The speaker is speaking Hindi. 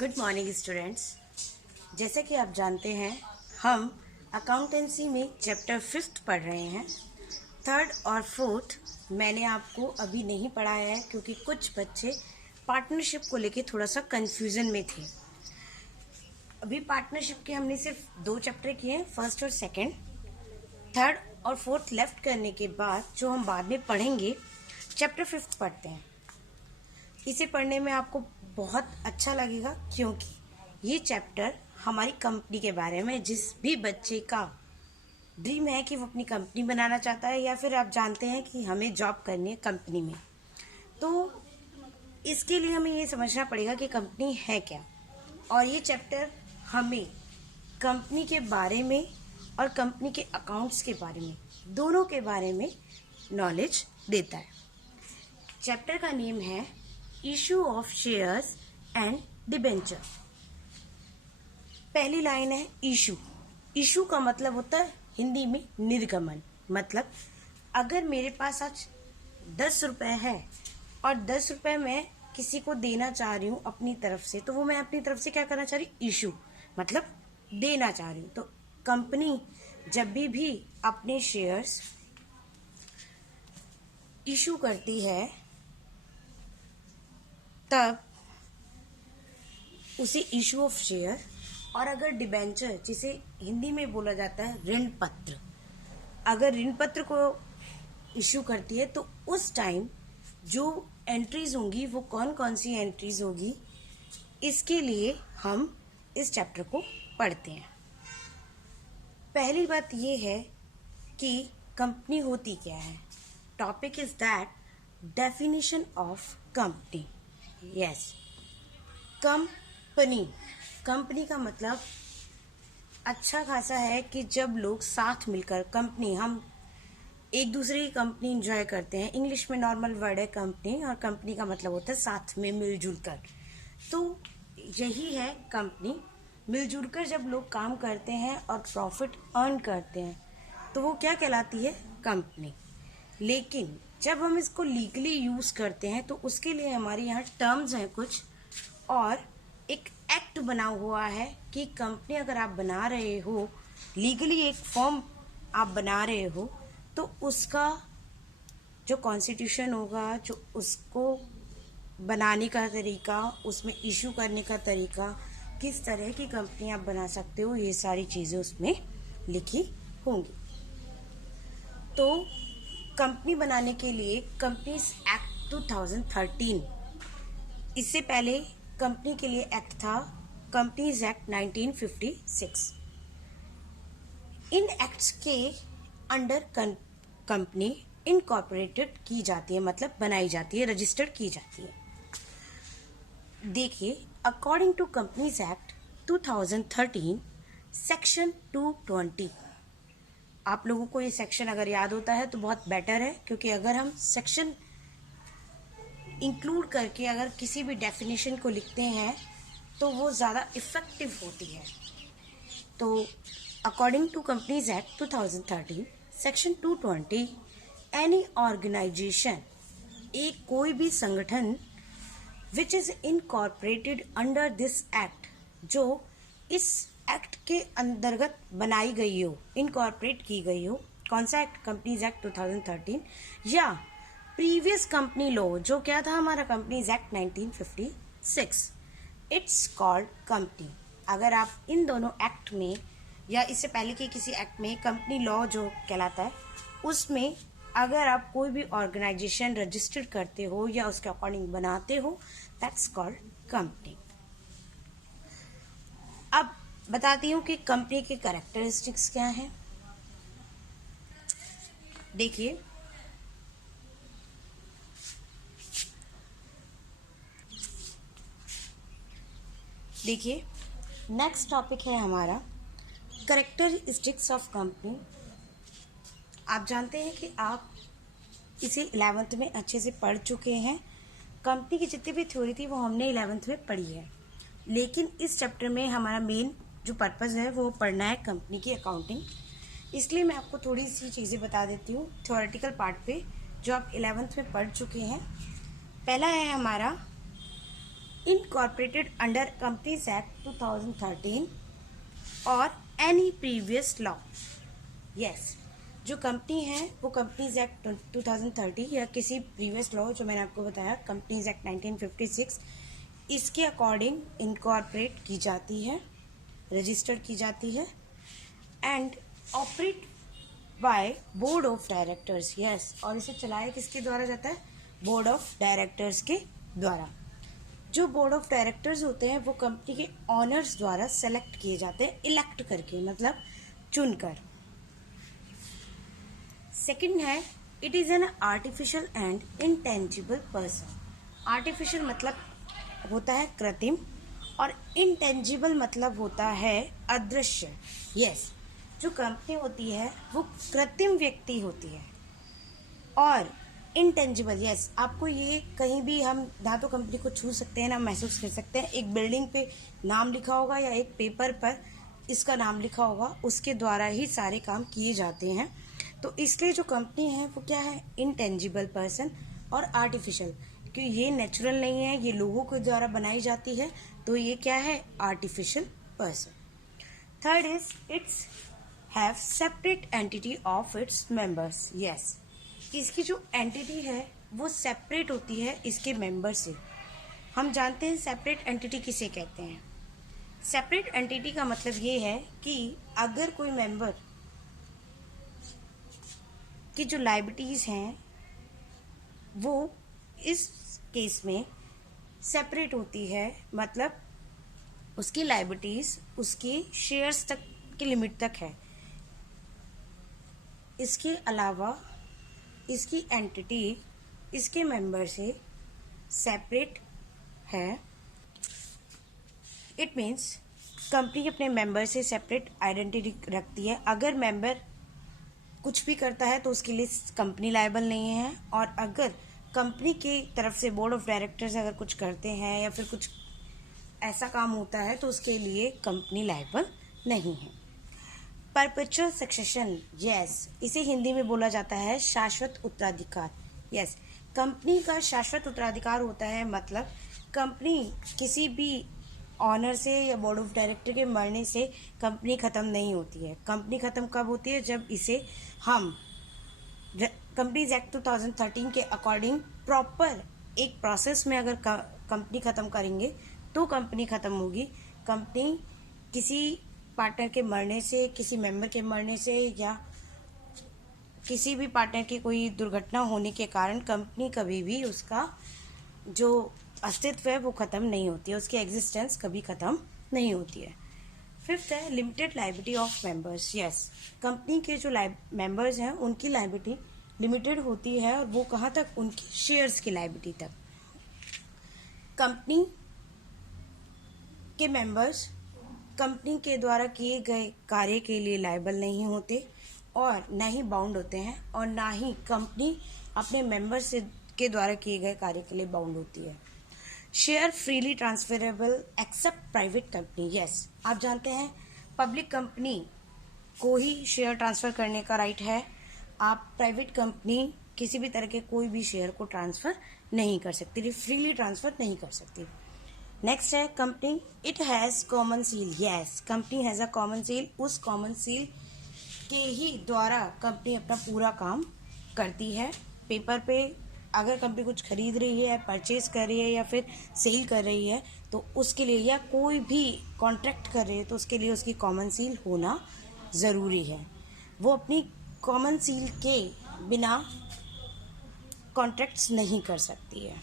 Good morning students. जैसे कि आप जानते हैं हम अकाउंटेंसी में चैप्टर 5 पढ़ रहे हैं। 3rd और 4th मैंने आपको अभी नहीं पढ़ाया है क्योंकि कुछ बच्चे पार्टनरशिप को लेके थोड़ा सा कंफ्यूजन में थे। अभी पार्टनरशिप के हमने सिर्फ 2 चैप्टर किए हैं, 1st और 2nd। 3rd और 4th लेफ्ट करने के बाद जो हम बाद में पढ़ेंगे चैप्टर 5 पढ़ते हैं। इसे पढ़ने में आपको बहुत अच्छा लगेगा क्योंकि ये चैप्टर हमारी कंपनी के बारे में, जिस भी बच्चे का ड्रीम है कि वो अपनी कंपनी बनाना चाहता है या फिर आप जानते हैं कि हमें जॉब करनी है कंपनी में, तो इसके लिए हमें ये समझना पड़ेगा कि कंपनी है क्या। और ये चैप्टर हमें कंपनी के बारे में और कंपनी के अकाउंट्स के बारे में, दोनों के बारे में नॉलेज देता है। चैप्टर का नेम है issue of shares and debenture. पहली लाइन है इशू। इशू का मतलब होता है हिंदी में निर्गमन। मतलब अगर मेरे पास आज 10 रुपये है और 10 रुपये मैं किसी को देना चाह रही हूँ अपनी तरफ से, तो वो मैं अपनी तरफ से क्या करना चाह रही हूँ, इशू मतलब देना चाह रही हूँ। तो कंपनी जब भी अपने शेयर्स इशू करती है तब उसे इशू ऑफ शेयर, और अगर डिबेंचर जिसे हिंदी में बोला जाता है ऋण पत्र, अगर ऋण पत्र को इशू करती है तो उस टाइम जो एंट्रीज होंगी वो कौन कौन सी एंट्रीज होगी, इसके लिए हम इस चैप्टर को पढ़ते हैं। पहली बात ये है कि कंपनी होती क्या है। Topic is that definition of company. Yes, company का मतलब अच्छा खासा है कि जब लोग साथ मिलकर कंपनी, हम एक दूसरे की कंपनी एंजॉय करते हैं। इंग्लिश में नॉर्मल वर्ड है कंपनी, और कंपनी का मतलब होता है साथ में मिलजुल कर। तो यही है कंपनी। मिलजुल कर जब लोग काम करते हैं और प्रॉफिट अर्न करते हैं तो वो क्या कहलाती है, कंपनी। लेकिन जब हम इसको लीगली यूज़ करते हैं तो उसके लिए हमारे यहाँ टर्म्स हैं कुछ, और एक एक्ट बना हुआ है कि कंपनी अगर आप बना रहे हो, लीगली एक फॉर्म आप बना रहे हो, तो उसका जो कॉन्स्टिट्यूशन होगा, जो उसको बनाने का तरीका, उसमें इशू करने का तरीका, किस तरह की कंपनी आप बना सकते हो, ये सारी चीज़ें उसमें लिखी होंगी। तो कंपनी बनाने के लिए कंपनीज एक्ट 2013, इससे पहले कंपनी के लिए एक्ट था कंपनीज एक्ट 1956। इन एक्ट्स के अंडर कंपनी इनकॉर्पोरेटेड की जाती है, मतलब बनाई जाती है, रजिस्टर्ड की जाती है। देखिए, according to companies act 2013 section 220, आप लोगों को ये सेक्शन अगर याद होता है तो बहुत बेटर है, क्योंकि अगर हम सेक्शन इंक्लूड करके अगर किसी भी डेफिनेशन को लिखते हैं तो वो ज़्यादा इफ़ेक्टिव होती है। तो according to companies act 2013 section 220, any organisation, एक कोई भी संगठन which is incorporated under this act, जो इस एक्ट के अंतर्गत बनाई गई हो, इनकॉर्पोरेट की गई हो। कौन सा एक्ट, कंपनीज एक्ट 2013, या प्रीवियस कंपनी लॉ, जो क्या था हमारा companies act 1956, it's called company. अगर आप इन दोनों एक्ट में या इससे पहले के किसी एक्ट में कंपनी लॉ जो कहलाता है, उसमें अगर आप कोई भी ऑर्गेनाइजेशन रजिस्टर्ड करते हो या उसके अकॉर्डिंग बनाते हो, दैट्स कॉल्ड कंपनी। अब बताती हूँ कि कंपनी के कैरेक्टरिस्टिक्स क्या हैं। देखिए, नेक्स्ट टॉपिक है हमारा कैरेक्टरिस्टिक्स ऑफ कंपनी। आप जानते हैं कि आप इसे 11th में अच्छे से पढ़ चुके हैं। कंपनी की जितनी भी थ्योरी थी वो हमने 11th में पढ़ी है, लेकिन इस चैप्टर में हमारा मेन जो पर्पज़ है वो पढ़ना है कंपनी की अकाउंटिंग। इसलिए मैं आपको थोड़ी सी चीज़ें बता देती हूँ थ्योरेटिकल पार्ट पे, जो आप 11th में पढ़ चुके हैं। पहला है हमारा incorporated under Companies Act 2013 और any previous law. Yes, जो कंपनी है वो कंपनीज एक्ट 2030 या किसी प्रीवियस लॉ जो मैंने आपको बताया कंपनीज एक्ट 1956 इसके अकॉर्डिंग इनकॉर्पोरेट की जाती है, रजिस्टर्ड की जाती है and operate by board of directors. Yes, और इसे चलाया किसके द्वारा जाता है? बोर्ड ऑफ डायरेक्टर्स के द्वारा. जो बोर्ड ऑफ डायरेक्टर्स होते हैं वो कंपनी के ऑनर्स द्वारा सेलेक्ट किए जाते हैं, इलेक्ट करके, मतलब चुनकर. सेकंड है it is an artificial and intangible person. Artificial मतलब होता है कृत्रिम और इंटेंजिबल मतलब होता है अदृश्य. यस, जो कंपनी होती है वो कृत्रिम व्यक्ति होती है और इंटेंजिबल. यस, आपको ये कहीं भी हम ना तो कंपनी को छू सकते हैं ना महसूस कर सकते हैं. एक बिल्डिंग पे नाम लिखा होगा या एक पेपर पर इसका नाम लिखा होगा, उसके द्वारा ही सारे काम किए जाते हैं. तो इसलिए जो कंपनी है वो क्या है? इंटेंजिबल पर्सन और आर्टिफिशियल, क्योंकि ये नेचुरल नहीं है, ये लोगों के द्वारा बनाई जाती है, तो ये क्या है? Artificial person. Third is it's have separate entity of its members. Yes, इसकी जो एंटिटी है वो सेपरेट होती है इसके मेंबर से. हम जानते हैं सेपरेट एंटिटी किसे कहते हैं. सेपरेट एंटिटी का मतलब ये है कि अगर कोई मेंबर की जो लायबिलिटीज हैं वो इस केस में सेपरेट होती है, मतलब उसकी लायबिलिटीज उसके शेयर्स तक की लिमिट तक है. इसके अलावा इसकी एंटिटी इसके मेंबर से सेपरेट है. इट मीन्स कंपनी अपने मेंबर से सेपरेट आइडेंटिटी रखती है. अगर मेंबर कुछ भी करता है तो उसके लिए कंपनी लायबल नहीं है, और अगर कंपनी की तरफ से बोर्ड ऑफ डायरेक्टर्स अगर कुछ करते हैं या फिर कुछ ऐसा काम होता है तो उसके लिए कंपनी लायबल नहीं है. Perpetual succession. यस, इसे हिंदी में बोला जाता है शाश्वत उत्तराधिकार. यस, कंपनी का शाश्वत उत्तराधिकार होता है, मतलब कंपनी किसी भी ऑनर से या बोर्ड ऑफ डायरेक्टर के मरने से कंपनी ख़त्म नहीं होती है. कंपनी ख़त्म कब होती है? जब इसे हम कंपनीज एक्ट 2013 के अकॉर्डिंग प्रॉपर एक प्रोसेस में अगर कंपनी ख़त्म करेंगे तो कंपनी ख़त्म होगी. कंपनी किसी पार्टनर के मरने से, किसी मेंबर के मरने से या किसी भी पार्टनर की कोई दुर्घटना होने के कारण कंपनी कभी भी उसका जो अस्तित्व है वो ख़त्म नहीं होती है, उसकी एग्जिस्टेंस कभी ख़त्म नहीं होती है. फिफ्थ है limited liability of members. Yes, company के जो मेंबर्स हैं उनकी लायबिलिटी लिमिटेड होती है, और वो कहाँ तक? उनकी शेयर्स की लायबिलिटी तक. कंपनी के मेंबर्स कंपनी के द्वारा किए गए कार्य के लिए लायबल नहीं होते और ना ही बाउंड होते हैं, और ना ही कंपनी अपने मेंबर से के द्वारा किए गए कार्य के लिए बाउंड होती है. Share freely transferable except private company. Yes, आप जानते हैं पब्लिक कंपनी को ही शेयर ट्रांसफ़र करने का राइट है. आप प्राइवेट कंपनी किसी भी तरह के कोई भी शेयर को ट्रांसफ़र नहीं कर सकती, फ्रीली ट्रांसफ़र नहीं कर सकती. नेक्स्ट है company it has common seal. Yes, company has a common seal. उस कॉमन सील के ही द्वारा कंपनी अपना पूरा काम करती है. पेपर पे अगर कंपनी कुछ खरीद रही है, परचेज कर रही है या फिर सेल कर रही है तो उसके लिए, या कोई भी कॉन्ट्रैक्ट कर रही है तो उसके लिए उसकी कॉमन सील होना ज़रूरी है. वो अपनी कॉमन सील के बिना कॉन्ट्रैक्ट्स नहीं कर सकती है.